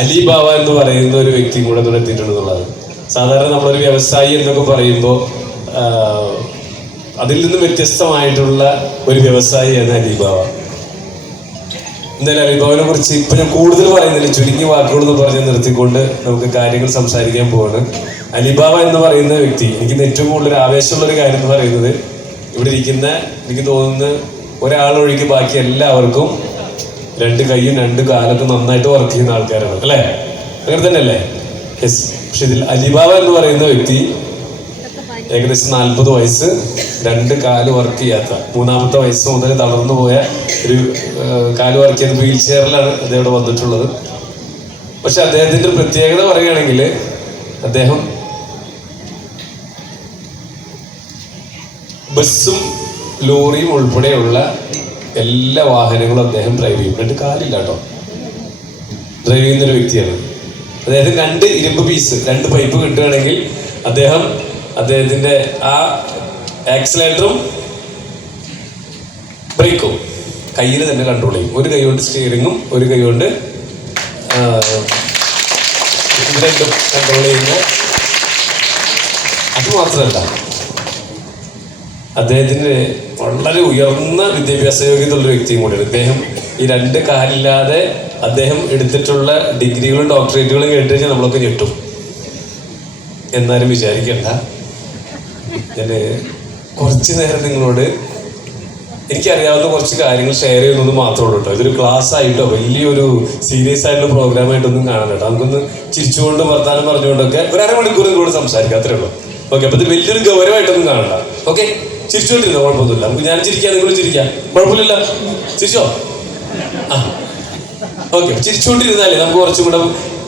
Alibaba എന്ന് പറയുന്ന ഒരു വ്യക്തിയും കൂടെ നടത്തിയിട്ടുണ്ടെന്നുള്ളത്. സാധാരണ നമ്മളൊരു വ്യവസായി എന്നൊക്കെ പറയുമ്പോൾ അതിൽ നിന്ന് വ്യത്യസ്തമായിട്ടുള്ള ഒരു വ്യവസായിയാണ് അലിബാബ. എന്തായാലും അലിബാബിനെ കുറിച്ച് ഇപ്പൊ ഞാൻ കൂടുതൽ പറയുന്നില്ല, ചുരുങ്ങിയ വാക്കുകളെന്ന് പറഞ്ഞ് നിർത്തിക്കൊണ്ട് നമുക്ക് കാര്യങ്ങൾ സംസാരിക്കാൻ പോവാണ്. അലിബാബ എന്ന് പറയുന്ന വ്യക്തി, എനിക്ക് ഏറ്റവും കൂടുതൽ ആവേശമുള്ള ഒരു കാര്യം എന്ന് പറയുന്നത്, ഇവിടെ ഇരിക്കുന്ന എനിക്ക് തോന്നുന്നു ഒരാളൊഴികെ ബാക്കി എല്ലാവർക്കും രണ്ട് കൈയും രണ്ട് കാലൊക്കെ നന്നായിട്ട് വർക്ക് ചെയ്യുന്ന ആൾക്കാരാണ്, അല്ലേ? അങ്ങനെ തന്നെ അല്ലേ? യെസ്. പക്ഷെ ഇതിൽ അലിബാബ എന്ന് പറയുന്ന വ്യക്തി ഏകദേശം 40 വയസ്സ്, രണ്ട് കാല് വർക്ക് ചെയ്യാത്ത, 3-ാമത്തെ വയസ്സ് മുതൽ തളർന്നു പോയ ഒരു കാല് വർക്ക് ചെയ്യുന്ന വീൽ ചെയറിലാണ് അദ്ദേഹം ഇവിടെ വന്നിട്ടുള്ളത്. പക്ഷെ അദ്ദേഹത്തിന്റെ പ്രത്യേകത പറയുകയാണെങ്കിൽ, അദ്ദേഹം ബസ്സും ലോറിയും ഉൾപ്പെടെയുള്ള എല്ലാ വാഹനങ്ങളും അദ്ദേഹം ഡ്രൈവ് ചെയ്യും. രണ്ട് കാലില്ല കേട്ടോ, ഡ്രൈവ് ചെയ്യുന്നൊരു വ്യക്തിയാണ്. അദ്ദേഹത്തിന് 2 ഇരുമ്പ് പീസ്, 2 പൈപ്പ് കിട്ടുകയാണെങ്കിൽ അദ്ദേഹത്തിന്റെ ആ ആക്സിലേറ്ററും ബ്രേക്കും കയ്യിൽ തന്നെ കൺട്രോൾ ചെയ്യും. ഒരു കൈ കൊണ്ട് സ്റ്റിയറിങ്ങും ഒരു കൈ കൊണ്ട് രണ്ടും കൺട്രോൾ ചെയ്യുന്ന. അത് മാത്രമല്ല, അദ്ദേഹത്തിന് വളരെ ഉയർന്ന വിദ്യാഭ്യാസ യോഗ്യതയുള്ള വ്യക്തിയും കൂടിയാണ്. അദ്ദേഹം ഈ 2 കാലില്ലാതെ അദ്ദേഹം എടുത്തിട്ടുള്ള ഡിഗ്രികളും ഡോക്ടറേറ്റുകളും കേട്ട് കഴിഞ്ഞാൽ നമ്മളൊക്കെ ഞെട്ടും. എന്നാലും വിചാരിക്കണ്ട, ഞാൻ കുറച്ച് നേരം നിങ്ങളോട് എനിക്കറിയാവുന്ന കുറച്ച് കാര്യങ്ങൾ ഷെയർ ചെയ്യുന്നത് മാത്രമേ ഉള്ളൂ കേട്ടോ. ഇതൊരു ക്ലാസ് ആയിട്ടോ വലിയൊരു സീരിയസ് ആയിട്ടുള്ള പ്രോഗ്രാം ആയിട്ടൊന്നും കാണാൻ കേട്ടോ. നമുക്കൊന്ന് ചിരിച്ചുകൊണ്ടും വർത്താനം പറഞ്ഞുകൊണ്ടൊക്കെ ഒരു അരമണിക്കൂർ നിങ്ങളോട് സംസാരിക്കാം, അത്രേ ഉള്ളൂ. ഓക്കെ, അപ്പൊ ഇത് വലിയൊരു ഗൗരവമായിട്ടൊന്നും കാണണ്ട. ഓക്കെ, ചിരിച്ചോണ്ടിരുന്നോ, കുഴപ്പമൊന്നുമില്ല. നമുക്ക് ഞാൻ ചിരിക്കാം, നിങ്ങൾ ചിരിക്കാം, കുഴപ്പമില്ല. ചിരിച്ചോ? ആ ഓക്കെ. ചിരിച്ചോണ്ടിരുന്നാലേ നമുക്ക് കുറച്ചും കൂടെ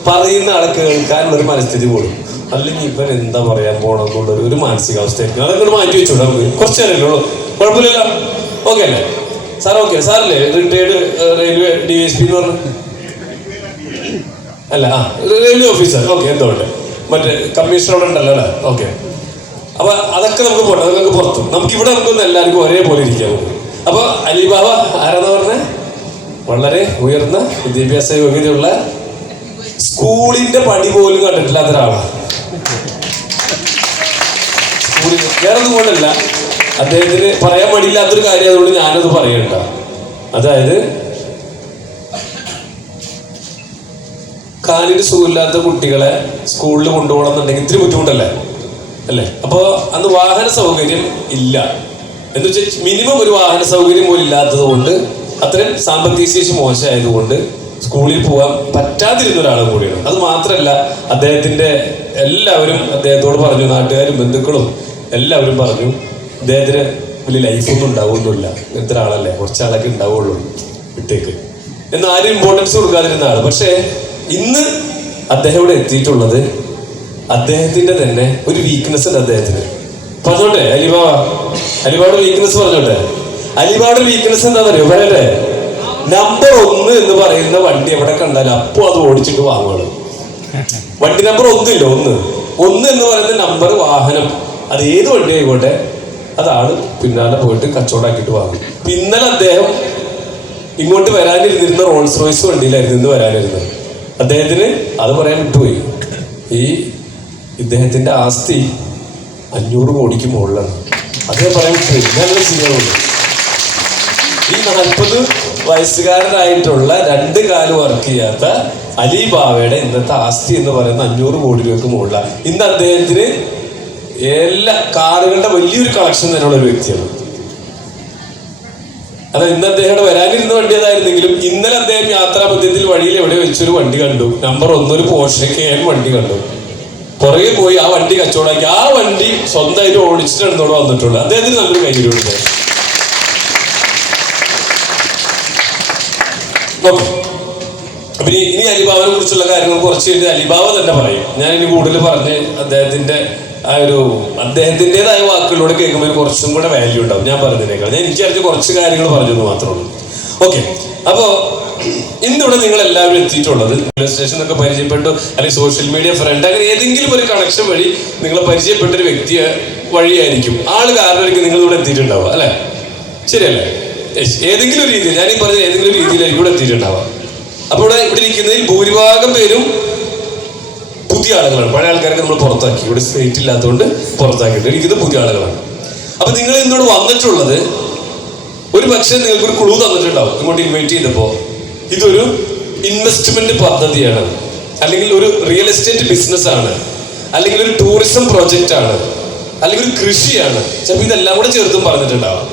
പറയുന്ന ആളെ കേൾക്കാനുള്ള ഒരു മനസ്ഥിതി കൂടും. അല്ലെങ്കിൽ ഇവൻ എന്താ പറയാൻ പോണെന്നുള്ളൊരു ഒരു മാനസികാവസ്ഥയായിരിക്കും. അതൊക്കെ മാറ്റി വെച്ചോളൂ, നമുക്ക് കുറച്ച് നേരമല്ലേ ഉള്ളൂ, കുഴപ്പമില്ല. ഓക്കെ അല്ലേ സാർ? ഓക്കെ സാറല്ലേ റിട്ടയർഡ് റെയിൽവേ DSP എന്ന് പറഞ്ഞു അല്ല? Railway officer. ഓക്കെ, എന്തുകൊണ്ട് മറ്റേ കമ്മീഷണർ അവിടെ ഉണ്ടല്ലോ അല്ലേ? ഓക്കെ. അപ്പൊ അതൊക്കെ നമുക്ക് പോട്ടെ, അതൊക്കെ പുറത്തും. നമുക്കിവിടെ നമുക്കൊന്ന് എല്ലാവർക്കും ഒരേപോലെ ഇരിക്കാൻ പോകും. അപ്പൊ അലിബാബ ആരാന്ന് പറഞ്ഞ വളരെ ഉയർന്ന വിദ്യാഭ്യാസ യോഗ്യതയുള്ള, സ്കൂളിന്റെ പടി പോലും കണ്ടിട്ടില്ലാത്ത ഒരാളാണ്. സ്കൂളിൽ വേറൊന്നും കൊണ്ടല്ല, അദ്ദേഹത്തിന് പറയാൻ മടിയില്ലാത്തൊരു കാര്യം, അതുകൊണ്ട് ഞാനത് പറയണ്ട. അതായത് കാലിന് സുഖമില്ലാത്ത കുട്ടികളെ സ്കൂളിൽ കൊണ്ടുപോകണം എന്നുണ്ടെങ്കിൽ ഇത്തിരി ബുദ്ധിമുട്ടല്ലേ അല്ലേ? അപ്പോൾ അന്ന് വാഹന സൗകര്യം ഇല്ല എന്ന് വെച്ചാൽ മിനിമം ഒരു വാഹന സൗകര്യം പോലും ഇല്ലാത്തത് കൊണ്ട്, അത്രയും സാമ്പത്തിക ശേഷി മോശമായതുകൊണ്ട് സ്കൂളിൽ പോകാൻ പറ്റാതിരുന്ന ഒരാളും കൂടിയാണ്. അത് മാത്രമല്ല, എല്ലാവരും അദ്ദേഹത്തോട് പറഞ്ഞു, നാട്ടുകാരും ബന്ധുക്കളും എല്ലാവരും പറഞ്ഞു, അദ്ദേഹത്തിന് വലിയ ലൈഫൊന്നും ഉണ്ടാവുന്നില്ല, ഇങ്ങനത്തെ ആളല്ലേ, കുറച്ചാളൊക്കെ ഉണ്ടാവുള്ളൂ, വിട്ടേക്ക് എന്ന് ആരും ഇമ്പോർട്ടൻസ് കൊടുക്കാതിരുന്ന ആള്. പക്ഷേ ഇന്ന് അദ്ദേഹം ഇവിടെ എത്തിയിട്ടുള്ളത്, അദ്ദേഹത്തിന്റെ തന്നെ ഒരു വീക്ക്നെസ് ഉണ്ട് അദ്ദേഹത്തിന്. പറഞ്ഞോട്ടെ അലിബാബയുടെ വീക്ക്നെസ് പറഞ്ഞോട്ടെ. അലിബാബയുടെ വീക്ക്നെസ് എന്താണെന്ന് അറിയോ? പറയട്ടെ. നമ്പർ 1 എന്ന് പറയുന്ന വണ്ടി എവിടെ കണ്ടാലും അപ്പോൾ അത് ഓടിച്ചിട്ട് വാങ്ങുകയാണ്. വണ്ടി നമ്പർ 1 ഇല്ല, 1 എന്ന് പറയുന്ന നമ്പർ വാഹനം, അത് ഏത് വണ്ടി ആയിക്കോട്ടെ, അതാണ് പിന്നാലെ പോയിട്ട് കച്ചവടമാക്കിയിട്ട് വാങ്ങും. ഇന്നലെ അദ്ദേഹം ഇങ്ങോട്ട് വരാനിരുന്നിരുന്ന റോൾസ് റോയ്സ് വണ്ടിയിലായിരുന്നു ഇന്ന് വരാനിരുന്നത്. അദ്ദേഹത്തിന് അത് പറയാൻ വിട്ടുപോയി. ഇദ്ദേഹത്തിന്റെ ആസ്തി 500 കോടിക്ക് മുകളിലാണ്. അദ്ദേഹം പറയാൻ വിട്ടുപോയി. നല്ല ചെയ്യാറുണ്ട്. ഈ 40 വയസ്സുകാരനായിട്ടുള്ള 2 കാല് വർക്ക് ചെയ്യാത്ത അലിബാബയുടെ ഇന്നത്തെ ആസ്തി എന്ന് പറയുന്ന 500 കോടി രൂപയ്ക്ക് മുകളിലാണ്. ഇന്ന് അദ്ദേഹത്തിന് എല്ലാ കാറുകളുടെ വലിയൊരു കളക്ഷൻ തന്നെയുള്ള ഒരു വ്യക്തിയാണ്. അത് ഇന്ന് അദ്ദേഹം വരാനിരുന്ന വണ്ടി അതായിരുന്നെങ്കിലും, ഇന്നലെ അദ്ദേഹം യാത്രാപഥ്യത്തിൽ വഴിയിൽ എവിടെ വെച്ചൊരു വണ്ടി കണ്ടു, നമ്പർ 1 ഒരു പോർഷെ കാൻ വണ്ടി കണ്ടു. പുറകെ പോയി ആ വണ്ടി കച്ചവടമാക്കി, ആ വണ്ടി സ്വന്തമായിട്ട് ഓടിച്ചിട്ടാണ് ഇവിടെ വന്നിട്ടുള്ളത്. അദ്ദേഹത്തിന് നല്ലൊരു കയ്യിലുണ്ട്. അപ്പൊ ഇനി അലിബാബിനെ കുറിച്ചുള്ള കാര്യങ്ങൾ കുറച്ച് കഴിഞ്ഞ് അലിബാബ തന്നെ പറയും. ഞാൻ ഇനി കൂടുതൽ പറഞ്ഞ് അദ്ദേഹത്തിൻ്റെതായ വാക്കുകളിലൂടെ കേൾക്കുമ്പോൾ കുറച്ചും കൂടെ വാല്യൂ ഉണ്ടാവും ഞാൻ പറഞ്ഞതിനേക്കാൾ. എനിക്കറിഞ്ഞ കുറച്ച് കാര്യങ്ങൾ പറഞ്ഞത് മാത്രമേ ഉള്ളൂ. ഓക്കെ, അപ്പോ ഇന്നിവിടെ നിങ്ങൾ എല്ലാവരും എത്തിയിട്ടുള്ളത് റെയിൽവേ സ്റ്റേഷനൊക്കെ പരിചയപ്പെട്ടു, അല്ലെങ്കിൽ സോഷ്യൽ മീഡിയ ഫ്രണ്ട്, അങ്ങനെ ഏതെങ്കിലും ഒരു കണക്ഷൻ വഴി നിങ്ങളെ പരിചയപ്പെട്ടൊരു വ്യക്തിയെ വഴിയായിരിക്കും, ആള് കാരണമായിരിക്കും നിങ്ങൾ ഇവിടെ എത്തിയിട്ടുണ്ടാവുക, അല്ലെ? ശരിയല്ലേ? ഏതെങ്കിലും രീതിയിൽ, ഞാനീ പറഞ്ഞ ഏതെങ്കിലും രീതിയിലായിരിക്കും ഇവിടെ എത്തിയിട്ടുണ്ടാവുക. അപ്പോൾ ഇവിടെ ഇരിക്കുന്നതിൽ ഭൂരിഭാഗം പേരും പുതിയ ആളുകളാണ്. പഴയ ആൾക്കാരൊക്കെ നമ്മൾ പുറത്താക്കി, ഇവിടെ സീറ്റ് ഇല്ലാത്തതുകൊണ്ട് പുറത്താക്കിയിട്ട് ഇരിക്കുന്നത് പുതിയ ആളുകളാണ്. അപ്പൊ നിങ്ങൾ ഇന്നോട് വന്നിട്ടുള്ളത് ഒരു പക്ഷേ നിങ്ങൾക്കൊരു ക്ലൂ തന്നിട്ടുണ്ടാവും ഇങ്ങോട്ട് ഇൻവൈറ്റ് ചെയ്തപ്പോൾ. ഇതൊരു ഇൻവെസ്റ്റ്മെന്റ് പദ്ധതിയാണ്, അല്ലെങ്കിൽ ഒരു റിയൽ എസ്റ്റേറ്റ് ബിസിനസ് ആണ്, അല്ലെങ്കിൽ ഒരു ടൂറിസം പ്രോജക്റ്റ് ആണ്, അല്ലെങ്കിൽ ഒരു കൃഷിയാണ്. ചിലപ്പോൾ ഇതെല്ലാം കൂടെ ചേർത്തും പറഞ്ഞിട്ടുണ്ടാവാം.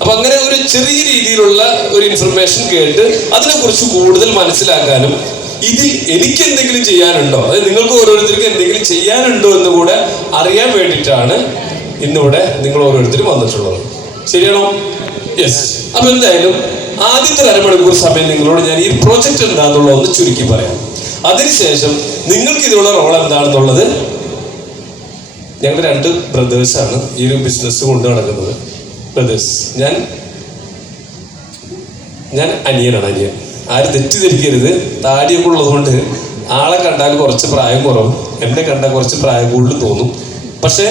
അപ്പൊ അങ്ങനെ ഒരു ചെറിയ രീതിയിലുള്ള ഒരു ഇൻഫർമേഷൻ കേട്ട് അതിനെക്കുറിച്ച് കൂടുതൽ മനസ്സിലാക്കാനും ഇതിൽ എനിക്ക് എന്തെങ്കിലും ചെയ്യാനുണ്ടോ, അതായത് നിങ്ങൾക്ക് ഓരോരുത്തർക്കും എന്തെങ്കിലും ചെയ്യാനുണ്ടോ എന്ന് കൂടെ അറിയാൻ വേണ്ടിയിട്ടാണ് ഇന്നിവിടെ നിങ്ങൾ ഓരോരുത്തരും വന്നിട്ടുള്ളത്. ശരിയാണോ? യെസ്. അപ്പൊ എന്തായാലും ആദ്യത്തെ അരമണിക്കൂർ സമയം നിങ്ങളോട് ഞാൻ ഈ പ്രോജക്റ്റ് എന്താണെന്നുള്ളത് ഒന്ന് ചുരുക്കി പറയാം. അതിനുശേഷം നിങ്ങൾക്ക് ഇതിനുള്ള റോൾ എന്താണെന്നുള്ളത്, ഞങ്ങൾ 2 ബ്രദേഴ്സാണ് ഈ ഒരു ബിസിനസ് കൊണ്ട് നടക്കുന്നത്. ബ്രദേഴ്സ്, ഞാൻ അനിയനാണ്. അനിയൻ ആരും തെറ്റിദ്ധരിക്കരുത്. താടിയൊക്കെ ഉള്ളതുകൊണ്ട് ആളെ കണ്ടാൽ കുറച്ച് പ്രായം കുറവും, എന്നെ കണ്ടാൽ കുറച്ച് പ്രായം കൂടുതൽ തോന്നും. പക്ഷെ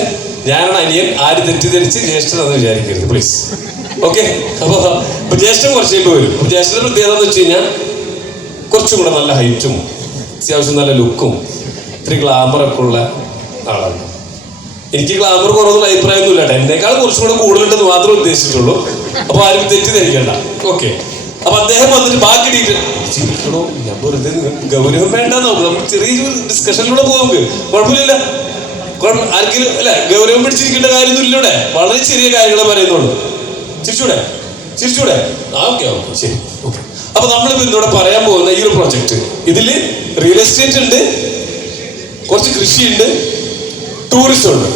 ഞാനാണ് അനിയൻ. ആര് തെറ്റിദ്ധരിച്ച് ജ്യേഷ്ഠനാണെന്ന് വിചാരിക്കരുത് പ്ലീസ്. ഓക്കെ? അപ്പൊ ജ്യേഷ്ഠൻ കുറച്ച് കഴിയുമ്പോൾ വരും. അപ്പൊ ജ്യേഷ്ഠന്റെ പ്രത്യേകത എന്ന് വെച്ച് കഴിഞ്ഞാൽ കുറച്ചും കൂടെ നല്ല ഹൈറ്റും അത്യാവശ്യം നല്ല ലുക്കും ഇത്തിരി ഗ്ലാമറൊക്കെ ഉള്ള ആളാണ്. എനിക്ക് ഗ്ലാമർ കുറവൊന്നും അഭിപ്രായമൊന്നുമില്ല കേട്ടോ. എന്നേക്കാൾ കുറച്ചും കൂടെ കൂടുതലുണ്ടെന്ന് മാത്രമേ ഉദ്ദേശിച്ചിട്ടുള്ളൂ. അപ്പൊ ആരും തെറ്റിദ്ധരിക്കണ്ട. ഓക്കെ? അപ്പൊ അദ്ദേഹം വന്നിട്ട് ബാക്കി ഡീറ്റെയിൽക്കണോ, ഞാൻ വെറുതെ ഗൗരവം വേണ്ടെന്ന് നോക്കും. നമ്മൾ ചെറിയൊരു ഡിസ്കഷനിലൂടെ പോകും, കുഴപ്പമില്ല. ആർക്കെങ്കിലും അല്ല ഗൗരവം പിടിച്ചിരിക്കേണ്ട കാര്യമൊന്നും ഇല്ല. ഇവിടെ വളരെ ചെറിയ കാര്യങ്ങളെ പറയുന്നുള്ളൂ. ചിരിച്ചൂടെ? ഓക്കെ, ശരി. ഓക്കെ. അപ്പൊ നമ്മളിപ്പോ ഇന്നിവിടെ പറയാൻ പോകുന്ന ഈ ഒരു പ്രോജക്റ്റ്, ഇതില് റിയൽ എസ്റ്റേറ്റ് ഉണ്ട്, കുറച്ച് കൃഷിയുണ്ട്, ടൂറിസം ഉണ്ട്.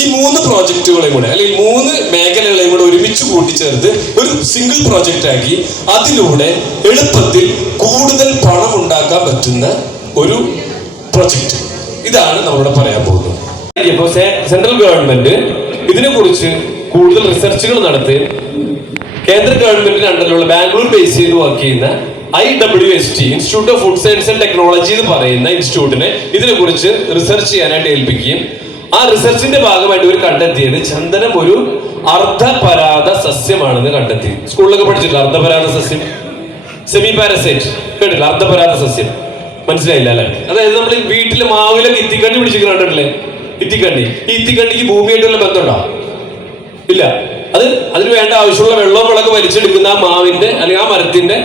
ഈ 3 പ്രോജക്റ്റുകളെയും കൂടെ, അല്ലെങ്കിൽ 3 മേഖലകളെയും കൂടെ ഒരുമിച്ച് കൂട്ടിച്ചേർത്ത് ഒരു സിംഗിൾ പ്രോജക്റ്റ് ആക്കി അതിലൂടെ എളുപ്പത്തിൽ കൂടുതൽ പണം ഉണ്ടാക്കാൻ പറ്റുന്ന ഒരു പ്രോജക്റ്റ്. ഇതാണ് നമ്മളിവിടെ പറയാൻ പോകുന്നത്. ഇപ്പോൾ സെൻട്രൽ ഗവൺമെന്റ് ഇതിനെക്കുറിച്ച് കൂടുതൽ റിസർച്ചുകൾ നടത്തി കേന്ദ്ര ഗവൺമെന്റിന്റെ അണ്ടറിലുള്ള ബാംഗ്ലൂർ ബേസ് ചെയ്ത് വർക്ക് ചെയ്യുന്ന IWST, institute of food science and technology എന്ന് പറയുന്ന ഇൻസ്റ്റിറ്റ്യൂട്ടിനെ ഇതിനെക്കുറിച്ച് റിസർച്ച് ചെയ്യാനായിട്ട് ഏൽപ്പിക്കുകയും ആ റിസർച്ചിന്റെ ഭാഗമായിട്ട് ഇവർ കണ്ടെത്തിയത് ചന്ദനം ഒരു അർദ്ധപരാഗ സസ്യമാണെന്ന് കണ്ടെത്തി. സ്കൂളിലൊക്കെ പഠിച്ചിട്ടില്ല അർദ്ധപരാഗ സസ്യം, സെമി പാരസൈറ്റ് കേട്ടില്ല? അർദ്ധപരാഗ സസ്യം മനസ്സിലായില്ല അല്ലെ? അതായത് നമ്മൾ വീട്ടിലെ മാവിലൊക്കെ ഇത്തിക്കണ്ണി പിടിച്ചിട്ടുണ്ടല്ലേ? ഇത്തിക്കണ്ണി. ഈ ഇത്തിക്കണ്ണിക്ക് ഭൂമിയായിട്ടുള്ള ബന്ധമുണ്ടോ? ഇല്ല. അതിന് വേണ്ട ആവശ്യമുള്ള വെള്ളവും വെള്ളമൊക്കെ വലിച്ചെടുക്കുന്ന ആ മാവിന്റെ അല്ലെങ്കിൽ ആ മരത്തിന്റെ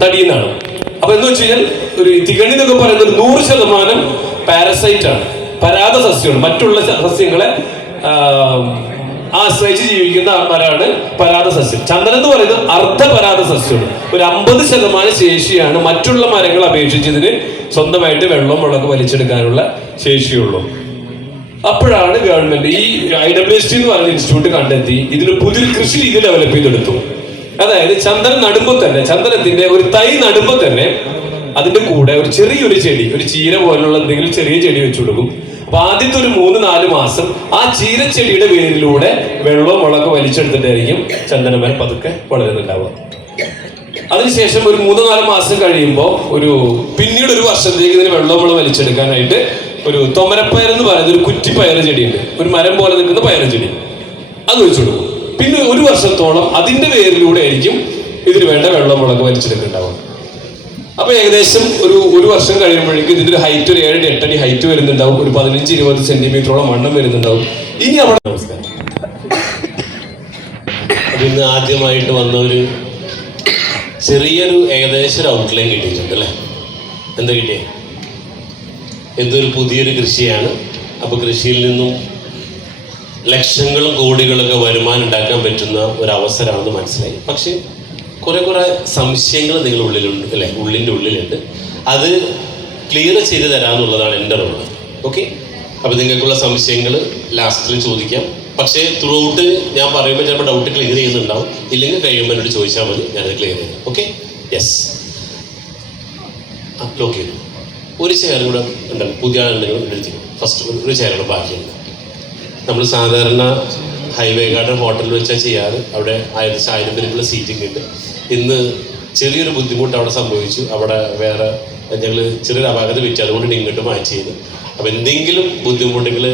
തടിയെന്നാണ്. അപ്പൊ എന്ന് വെച്ച് കഴിഞ്ഞാൽ ഒരു ഇത്തിക്കണ്ണി എന്നൊക്കെ പറയുന്നത് 100% പാരസൈറ്റ് ആണ്, പരാഗ സസ്യമാണ്. മറ്റുള്ള സസ്യങ്ങളെ ആശ്രയിച്ച് ജീവിക്കുന്ന മരമാണ് പരാഗ സസ്യം. ചന്ദനം എന്ന് പറയുന്നത് അർദ്ധപരാഗ സസ്യമാണ്. ഒരു 50% ശേഷിയാണ് മറ്റുള്ള മരങ്ങളെ അപേക്ഷിച്ച് ഇതിന് സ്വന്തമായിട്ട് വെള്ളവും വെള്ളമൊക്കെ വലിച്ചെടുക്കാനുള്ള ശേഷിയുള്ളൂ. അപ്പോഴാണ് ഗവൺമെന്റ് ഈ IWST എന്ന് പറയുന്ന ഇൻസ്റ്റിറ്റ്യൂട്ട് കണ്ടെത്തി ഇതിന് പുതിയൊരു കൃഷി രീതി ഡെവലപ്പ് ചെയ്തെടുത്തു. അതായത് ചന്ദനം നടുമ്പോൾ തന്നെ, ചന്ദനത്തിന്റെ ഒരു തൈ നടുമ്പോൾ തന്നെ അതിന്റെ കൂടെ ഒരു ചെറിയൊരു ചെടി, ഒരു ചീര പോലുള്ള എന്തെങ്കിലും ചെറിയ ചെടി വെച്ചു കൊടുക്കും. അപ്പൊ ആദ്യത്തെ ഒരു 3-4 മാസം ആ ചീരച്ചെടിയുടെ വേരിലൂടെ വെള്ളവും വെള്ളമൊക്കെ വലിച്ചെടുത്തിട്ടായിരിക്കും ചന്ദനമരം പതുക്കെ വളരുന്നുണ്ടാവുക. അതിനുശേഷം ഒരു 3-4 മാസം കഴിയുമ്പോൾ പിന്നീട് ഒരു വർഷത്തേക്ക് ഇതിന് വെള്ളവും വെള്ളം വലിച്ചെടുക്കാനായിട്ട് ഒരു തൊമരപ്പയർ എന്ന് പറയുന്ന ഒരു കുറ്റിപ്പയർ ചെടിയുണ്ട്, ഒരു മരം പോലെ നിൽക്കുന്ന പയർ ചെടി, അത് വെച്ചു കൊടുക്കും. പിന്നെ ഒരു വർഷത്തോളം അതിന്റെ വേരിലൂടെ ആയിരിക്കും ഇതിന് വേണ്ട വെള്ളം വെള്ളമൊക്കെ വലിച്ചെടുക്കുന്നുണ്ടാവുക. അപ്പൊ ഏകദേശം ഒരു വർഷം കഴിയുമ്പോഴേക്കും ഇതിന്റെ ഹൈറ്റ് ഒരു 7-8 അടി ഹൈറ്റ് വരുന്നുണ്ടാവും, ഒരു 15-20 സെന്റിമീറ്ററോളം വണ്ണം വരുന്നുണ്ടാവും. ഇനി അവിടെ നമസ്കാരം. ഇന്ന് ആദ്യമായിട്ട് വന്ന ഒരു ചെറിയൊരു ഏകദേശം ഒരു ഔട്ട്ലൈൻ കിട്ടിയിട്ടുണ്ട് അല്ലേ? എന്താ കിട്ടിയേ? എന്തൊരു പുതിയൊരു കൃഷിയാണ്. അപ്പോൾ കൃഷിയിൽ നിന്നും ലക്ഷങ്ങളും കോടികളൊക്കെ വരുമാനം ഉണ്ടാക്കാൻ പറ്റുന്ന ഒരു അവസരമാണെന്ന് മനസ്സിലായി. പക്ഷെ കുറെ സംശയങ്ങൾ നിങ്ങളുടെ ഉള്ളിലുണ്ട് അല്ലേ? ഉള്ളിൻ്റെ ഉള്ളിലുണ്ട്. അത് ക്ലിയർ ചെയ്ത് തരാമെന്നുള്ളതാണ് എൻ്റെ റോള്. ഓക്കെ? അപ്പോൾ നിങ്ങൾക്കുള്ള സംശയങ്ങൾ ലാസ്റ്റിൽ ചോദിക്കാം. പക്ഷേ ത്രൂ ഔട്ട് ഞാൻ പറയുമ്പോൾ ചിലപ്പോൾ ഡൗട്ട് ക്ലിയർ ചെയ്യുന്നുണ്ടാവും. ഇല്ലെങ്കിൽ കഴിയുമ്പോൾ എന്നോട് ചോദിച്ചാൽ മതി, ഞാനത് ക്ലിയർ ചെയ്തു. ഓക്കെ? യെസ്. ലോക്ക് ചെയ്തു. ഒരു ചെയർ കൂടെ ഉണ്ടല്ലോ, പുതിയ ആളുണ്ടെങ്കിൽ എടുത്തിരിക്കും. ഫസ്റ്റ് ഒരു ചെയർ കൂടെ ബാക്കിയുണ്ട്. നമ്മൾ സാധാരണ ഹൈവേ ഗാർഡൻ ഹോട്ടലിൽ വെച്ചാൽ ചെയ്യാറ്. അവിടെ 1000 പേരുള്ള സീറ്റിംഗ് ഉണ്ട്. ഇന്ന് ചെറിയൊരു ബുദ്ധിമുട്ട് അവിടെ സംഭവിച്ചു. അവിടെ വേറെ ഞങ്ങൾ ചെറിയൊരു അപാകത വെച്ചു, അതുകൊണ്ട് ഇങ്ങോട്ട് മാറ്റി ചെയ്തു. അപ്പോൾ എന്തെങ്കിലും ബുദ്ധിമുട്ടുകൾ